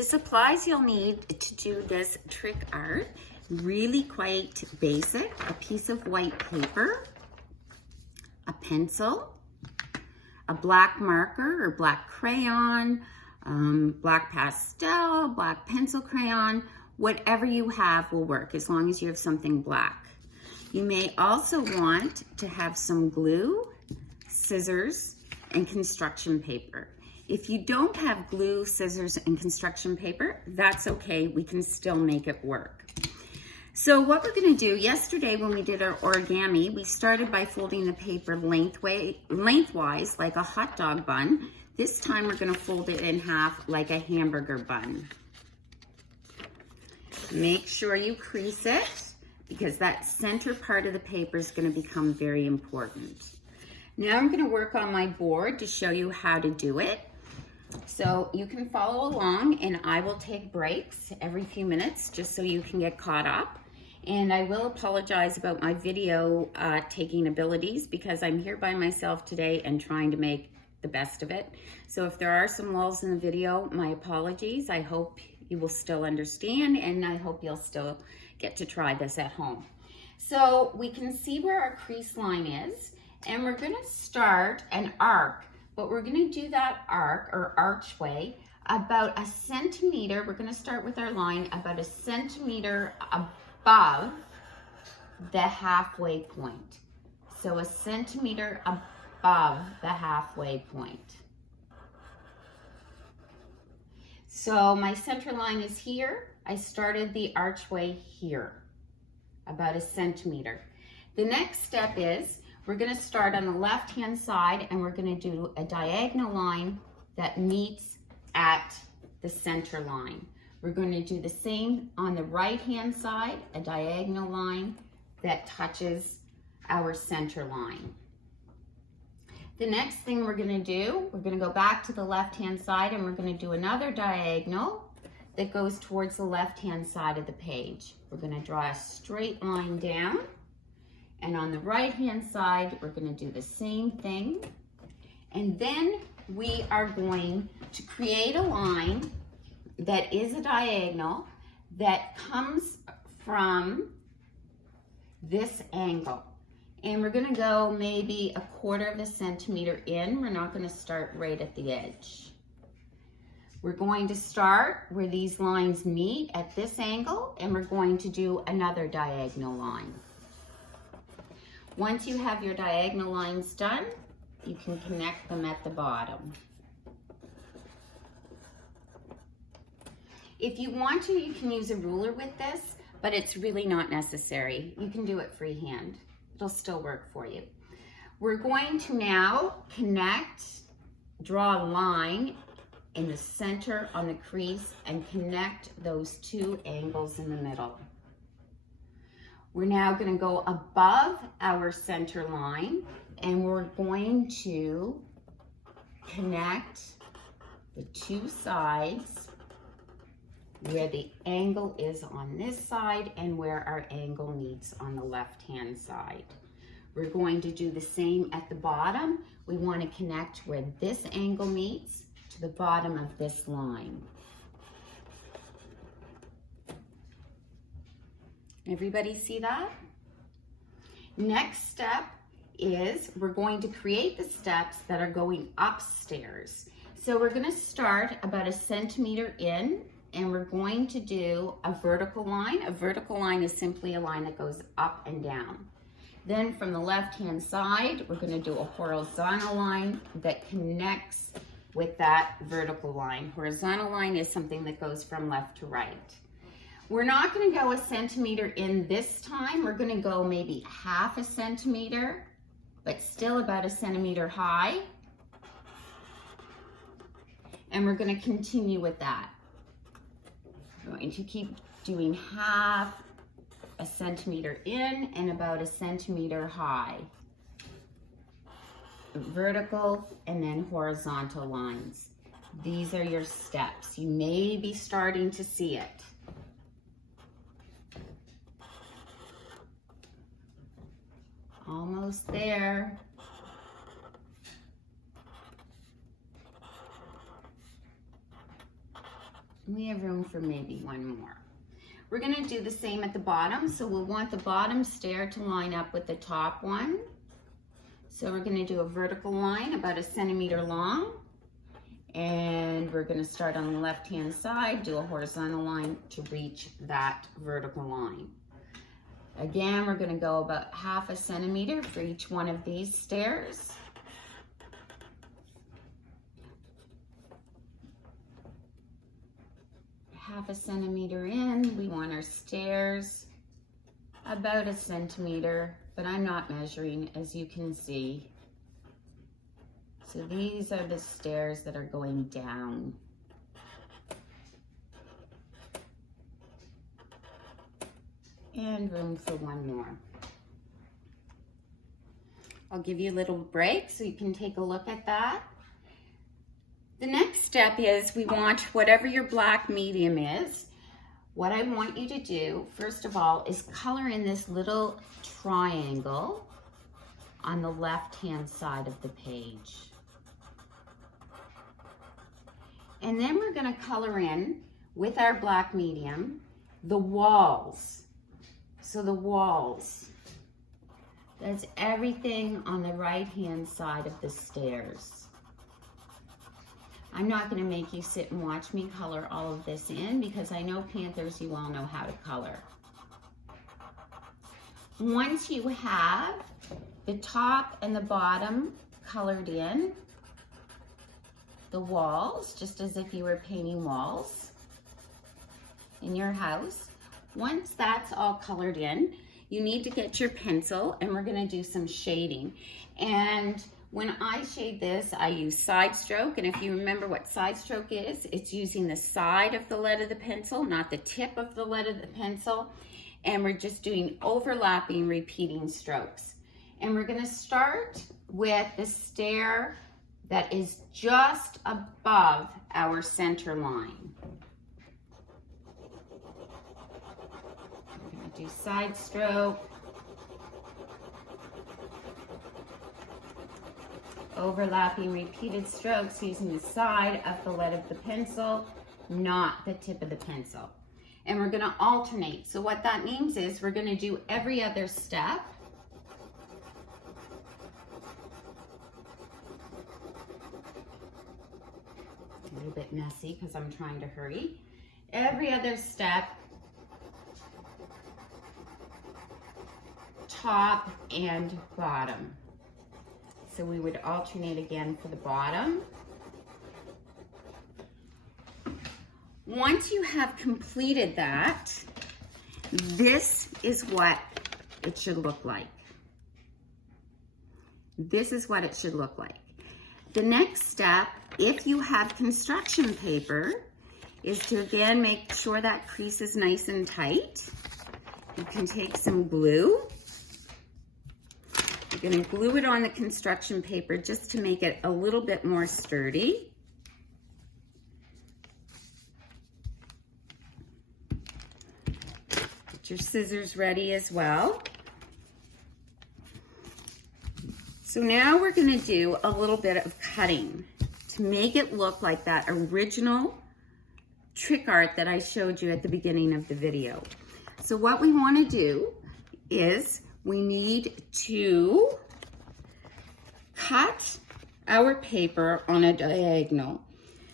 The supplies you'll need to do this trick art, really quite basic: a piece of white paper, a pencil, a black marker or black crayon, black pastel, black pencil crayon, whatever you have will work as long as you have something black. You may also want to have some glue, scissors, and construction paper. If you don't have glue, scissors, and construction paper, that's okay. We can still make it work. So what we're gonna do, yesterday when we did our origami, we started by folding the paper lengthwise like a hot dog bun. This time we're gonna fold it in half like a hamburger bun. Make sure you crease it because that center part of the paper is gonna become very important. Now I'm gonna work on my board to show you how to do it. So you can follow along and I will take breaks every few minutes just so you can get caught up. And I will apologize about my video taking abilities because I'm here by myself today and trying to make the best of it. So if there are some lulls in the video, my apologies. I hope you will still understand and I hope you'll still get to try this at home. So we can see where our crease line is and we're gonna start an arc, but we're gonna do that arc or archway about a centimeter. We're gonna start with our line about a centimeter above the halfway point. So a centimeter above the halfway point. So my center line is here. I started the archway here, about a centimeter. The next step is we're gonna start on the left-hand side and we're gonna do a diagonal line that meets at the center line. We're going to do the same on the right-hand side, a diagonal line that touches our center line. The next thing we're going to do, we're going to go back to the left-hand side and we're going to do another diagonal that goes towards the left-hand side of the page. We're going to draw a straight line down, and on the right-hand side, we're going to do the same thing. And then we are going to create a line that is a diagonal that comes from this angle. And we're gonna go maybe 1/4 of a centimeter in. We're not gonna start right at the edge. We're going to start where these lines meet at this angle and we're going to do another diagonal line. Once you have your diagonal lines done, you can connect them at the bottom. If you want to, you can use a ruler with this, but it's really not necessary. You can do it freehand. It'll still work for you. We're going to now draw a line in the center on the crease and connect those two angles in the middle. We're now going to go above our center line and we're going to connect the two sides where the angle is on this side and where our angle meets on the left-hand side. We're going to do the same at the bottom. We want to connect where this angle meets to the bottom of this line. Everybody see that? Next step is we're going to create the steps that are going upstairs. So we're going to start about a centimeter in and we're going to do a vertical line. A vertical line is simply a line that goes up and down. Then from the left-hand side, we're going to do a horizontal line that connects with that vertical line. Horizontal line is something that goes from left to right. We're not going to go a centimeter in this time. We're going to go maybe 1/2 centimeter, but still about a centimeter high. And we're going to continue with that. We're going to keep doing 1/2 centimeter in and about a centimeter high. Vertical and then horizontal lines. These are your steps. You may be starting to see it. Almost there. We have room for maybe one more. We're going to do the same at the bottom. So we'll want the bottom stair to line up with the top one. So we're going to do a vertical line about 1 centimeter long. And we're going to start on the left-hand side, do a horizontal line to reach that vertical line. Again, we're going to go about 1/2 centimeter for each one of these stairs. Half a centimeter in, we want our stairs about 1 centimeter, but I'm not measuring, as you can see. So these are the stairs that are going down. And room for one more. I'll give you a little break so you can take a look at that. The next step is we want whatever your black medium is. What I want you to do, first of all, is color in this little triangle on the left-hand side of the page. And then we're going to color in, with our black medium, the walls. So the walls, that's everything on the right-hand side of the stairs. I'm not going to make you sit and watch me color all of this in because I know Panthers, you all know how to color. Once you have the top and the bottom colored in, the walls, just as if you were painting walls in your house, once that's all colored in, you need to get your pencil and we're going to do some shading. And when I shade this, I use side stroke, and if you remember what side stroke is, it's using the side of the lead of the pencil, not the tip of the lead of the pencil, and we're just doing overlapping, repeating strokes. And we're gonna start with the stair that is just above our center line. We're gonna do side stroke, overlapping repeated strokes using the side of the lead of the pencil, not the tip of the pencil. And we're going to alternate. So what that means is we're going to do every other step. A little bit messy because I'm trying to hurry. Every other step, top and bottom. So we would alternate again for the bottom. Once you have completed that, this is what it should look like. This is what it should look like. The next step, if you have construction paper, is to again make sure that crease is nice and tight. You can take some glue. You're going to glue it on the construction paper just to make it a little bit more sturdy. Get your scissors ready as well. So now we're going to do a little bit of cutting to make it look like that original trick art that I showed you at the beginning of the video. So what we want to do is we need to cut our paper on a diagonal.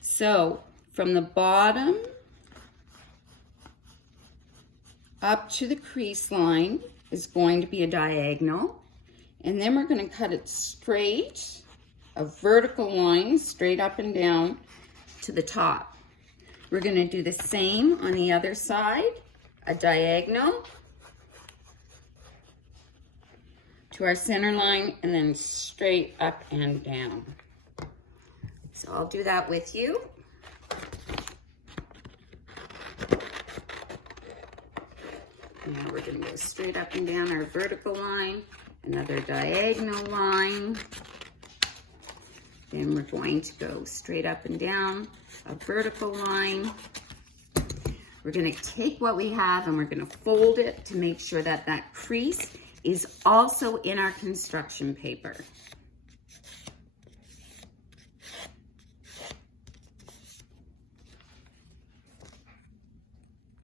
So from the bottom up to the crease line is going to be a diagonal. And then we're going to cut it straight, a vertical line straight up and down to the top. We're going to do the same on the other side, a diagonal to our center line and then straight up and down. So I'll do that with you. Now we're going to go straight up and down our vertical line, another diagonal line. Then we're going to go straight up and down a vertical line. We're going to take what we have and we're going to fold it to make sure that that crease is also in our construction paper.